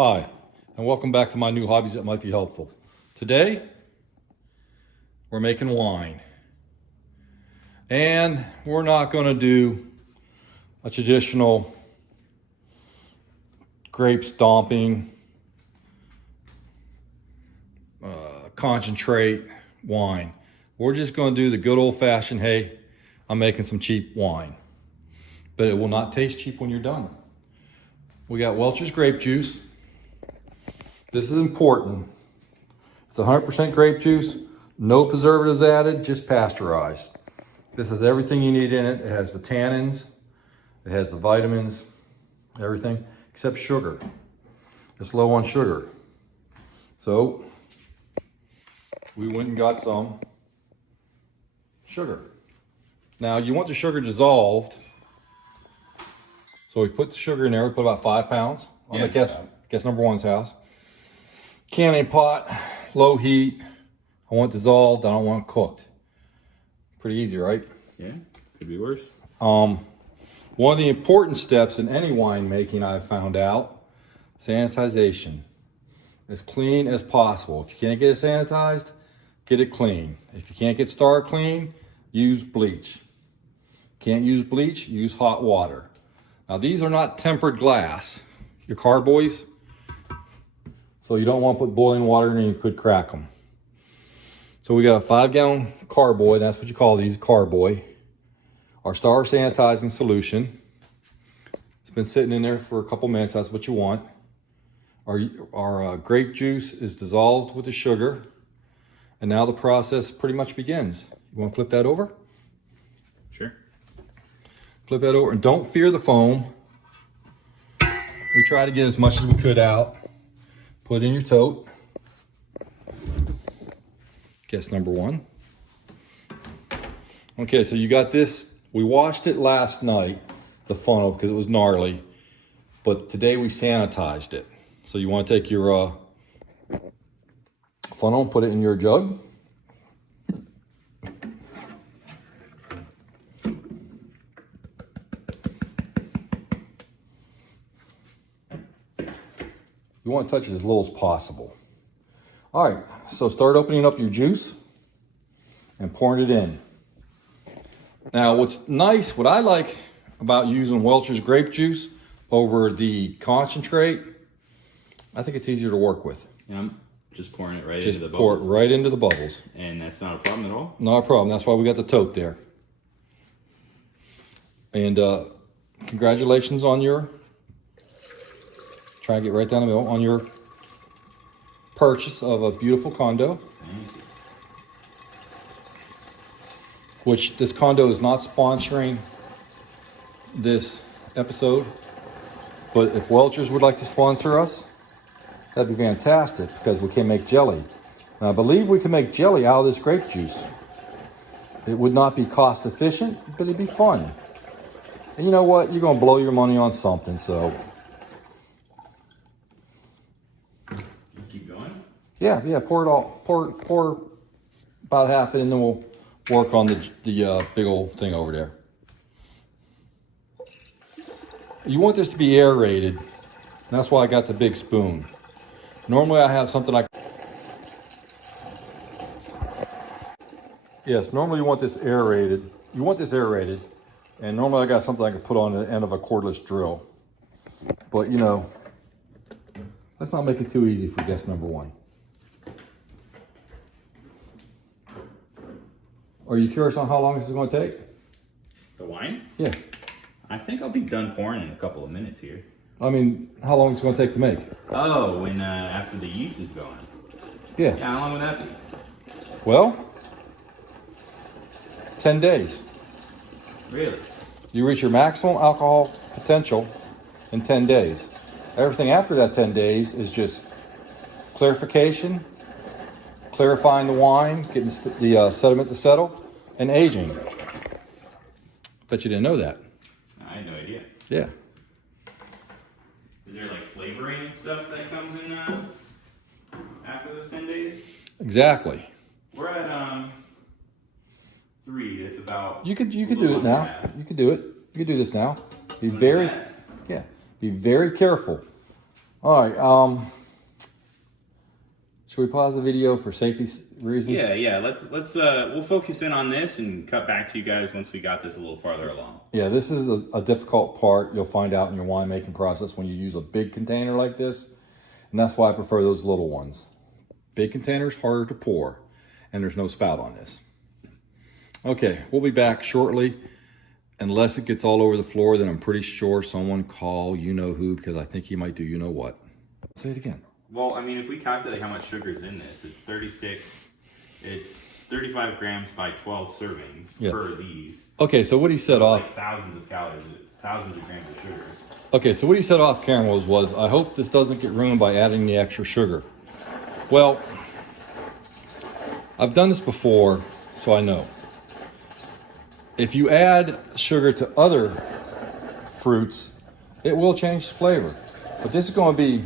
Hi, and welcome back to my new hobbies that might be helpful. Today, we're making wine. And we're not going to do a traditional grape stomping, concentrate wine. We're just going to do the good old-fashioned, hey, I'm making some cheap wine. But it will not taste cheap when you're done. We got Welch's grape juice. This is important. It's 100% grape juice, no preservatives added, just pasteurized. This has everything you need in it. It has the tannins, it has the vitamins, everything, except sugar. It's low on sugar. So, we went and got some sugar. Now, you want the sugar dissolved. So we put the sugar in there, we put about 5 pounds on the guest number one's house. Canning pot, low heat. I want dissolved, I don't want cooked. Pretty easy, right? Yeah, could be worse. One of the important steps in any wine making, I've found out, sanitization. As clean as possible. If you can't get it sanitized, get it clean. If you can't get Star clean, use bleach. Can't use bleach, use hot water. Now these are not tempered glass, your carboys. So you don't want to put boiling water in, you could crack them. So we got a 5-gallon carboy, that's what you call these, carboy. Our Star sanitizing solution. It's been sitting in there for a couple minutes, that's what you want. Our grape juice is dissolved with the sugar. And now the process pretty much begins. You want to flip that over? Sure. Flip that over and don't fear the foam. We try to get as much as we could out. Put it in your tote. Guess number one. Okay, so you got this. We washed it last night, the funnel, because it was gnarly. But today we sanitized it. So you want to take your funnel and put it in your jug. You want to touch it as little as possible. All right, so start opening up your juice and pouring it in. Now, what's nice, what I like about using Welch's grape juice over the concentrate, I think it's easier to work with. Yeah, I'm just pouring it right just into the pour bubbles. it right into the bubbles. And that's not a problem at all? Not a problem. That's why we got the tote there. And congratulations on your, try and get right down the middle, on your purchase of a beautiful condo. Thank you. Which this condo is not sponsoring this episode. But if Welch's would like to sponsor us, that'd be fantastic because we can make jelly. And I believe we can make jelly out of this grape juice. It would not be cost efficient, but it'd be fun. And you know what? You're gonna blow your money on something, so. Just keep going? Yeah, pour it all, pour about half it and then we'll work on the big old thing over there. You want this to be aerated, and that's why I got the big spoon. Normally I have something like, yes, normally you want this aerated. You want this aerated, and normally I got something I could put on the end of a cordless drill. But you know, let's not make it too easy for guest number one. Are you curious on how long this is going to take? The wine? Yeah. I think I'll be done pouring in a couple of minutes here. I mean, how long is it going to take to make? Oh, when after the yeast is going. Yeah. Yeah, how long would that be? Well, 10 days. Really? You reach your maximum alcohol potential in 10 days. Everything after that 10 days is just clarification, clarifying the wine, getting the sediment to settle, and aging. Bet you didn't know that. I had no idea. Yeah. Is there like flavoring and stuff that comes in after those 10 days? Exactly. We're at 3. It's about. You could do it now. You could do it. You could do this now. Be very, yeah. Be very careful. All right. Should we pause the video for safety reasons? Yeah. Let's we'll focus in on this and cut back to you guys once we got this a little farther along. Yeah, this is a difficult part you'll find out in your winemaking process when you use a big container like this. And that's why I prefer those little ones. Big containers, harder to pour. And there's no spout on this. Okay, we'll be back shortly. Unless it gets all over the floor, then I'm pretty sure someone call you-know-who, because I think he might do you-know-what. Say it again. Well, I mean, if we calculate how much sugar is in this, it's 35 grams by 12 servings per these. Okay, so what he said off... Like thousands of calories, thousands of grams of sugars. Okay, so what he said off camera was, I hope this doesn't get ruined by adding the extra sugar. Well, I've done this before, so I know. If you add sugar to other fruits, it will change the flavor. But this is going to be,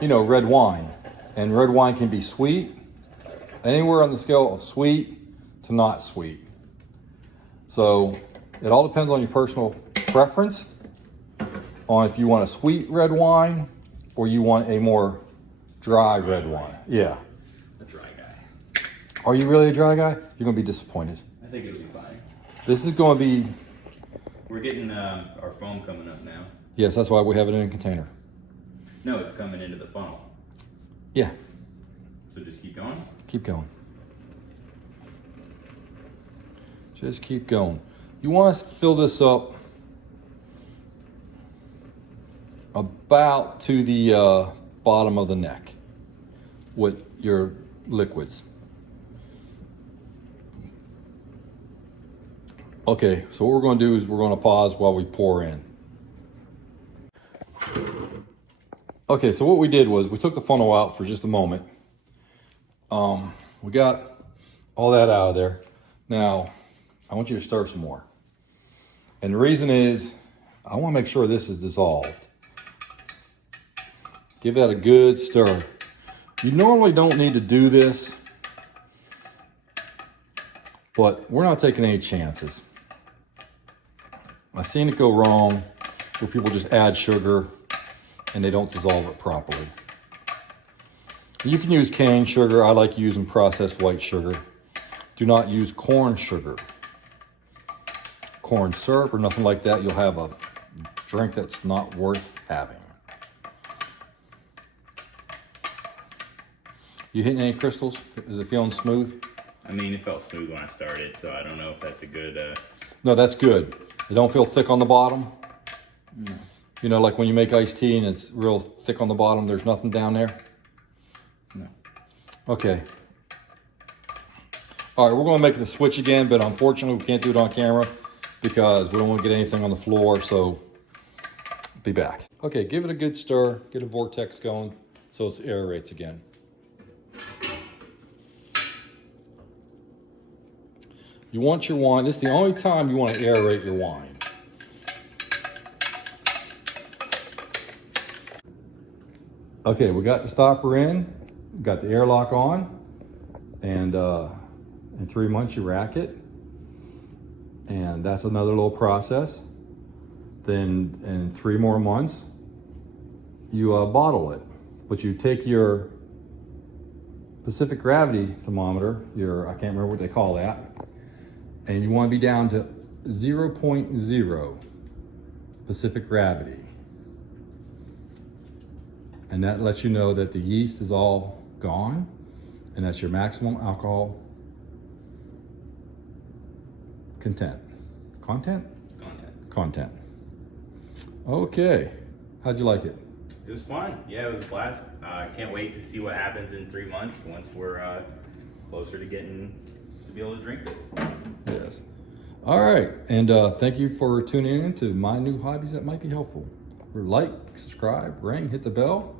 you know, red wine. And red wine can be sweet, anywhere on the scale of sweet to not sweet. So it all depends on your personal preference, on if you want a sweet red wine or you want a more dry red wine. Yeah. A dry guy. Are you really a dry guy? You're going to be disappointed. I think it'll be fine. This is going to be... We're getting our foam coming up now. Yes, that's why we have it in a container. No, it's coming into the funnel. Yeah. So just keep going? Keep going. Just keep going. You want to fill this up about to the bottom of the neck with your liquids. Okay, so what we're going to do is we're going to pause while we pour in. Okay, so what we did was we took the funnel out for just a moment. We got all that out of there. Now, I want you to stir some more. And the reason is, I want to make sure this is dissolved. Give that a good stir. You normally don't need to do this, but we're not taking any chances. I've seen it go wrong where people just add sugar and they don't dissolve it properly. You can use cane sugar. I like using processed white sugar. Do not use corn sugar. Corn syrup or nothing like that, you'll have a drink that's not worth having. You hitting any crystals? Is it feeling smooth? I mean, it felt smooth when I started, so I don't know if that's a good... No, that's good. It don't feel thick on the bottom? No. You know, like when you make iced tea and it's real thick on the bottom, there's nothing down there? No. Okay. All right, we're going to make the switch again, but unfortunately we can't do it on camera because we don't want to get anything on the floor, so be back. Okay, give it a good stir, get a vortex going so it aerates again. You want your wine, this is the only time you want to aerate your wine. Okay, we got the stopper in, got the airlock on, and in 3 months you rack it, and that's another little process. Then in 3 more months, you bottle it, but you take your specific gravity thermometer, I can't remember what they call that, and you want to be down to 0.0 specific gravity. And that lets you know that the yeast is all gone, and that's your maximum alcohol content. Content? Content. Okay. How'd you like it? It was fun. Yeah, it was a blast. Can't wait to see what happens in 3 months once we're closer to getting to be able to drink this. Yes. All right. And thank you for tuning in to my new hobbies that might be helpful. Like, subscribe, ring, hit the bell.